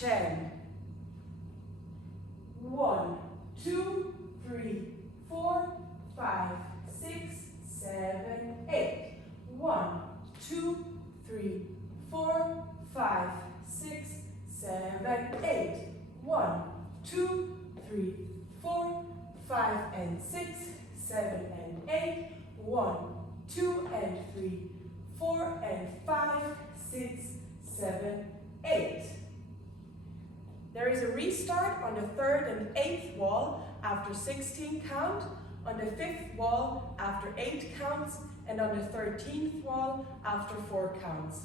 10. 1, 2, 3, 4, 5, 6, 7, 8. 1, 2, 3, 4, 5, 6, 7, 8. 1, 2, 3, 4, 5 and 6, 7 and 8. 1, 2 and 3, 4 and 5, 6, 7, 8. There is a restart on the 3rd and 8th wall after 16 count, on the 5th wall after 8 counts, and on the 13th wall after 4 counts.